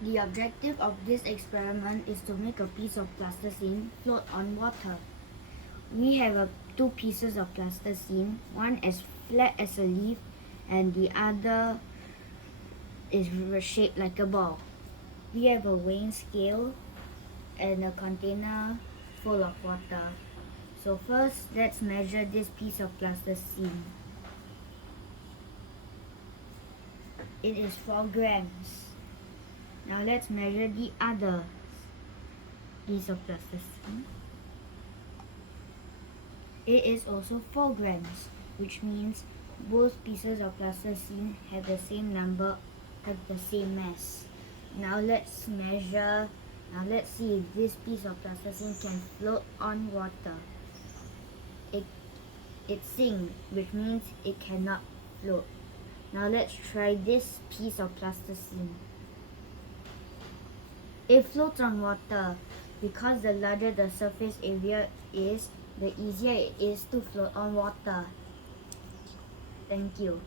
The objective of this experiment is to make a piece of plasticine float on water. We have two pieces of plasticine, one as flat as a leaf and the other is shaped like a ball. We have a weighing scale and a container full of water. So first, let's measure this piece of plasticine. It is 4 grams. Now let's measure the other piece of plasticine. It is also 4 grams, which means both pieces of plasticine have the same number, have the same mass. Now let's see if this piece of plasticine can float on water. It sinks, which means it cannot float. Now let's try this piece of plasticine. It floats on water. Because the larger the surface area is, the easier it is to float on water. Thank you.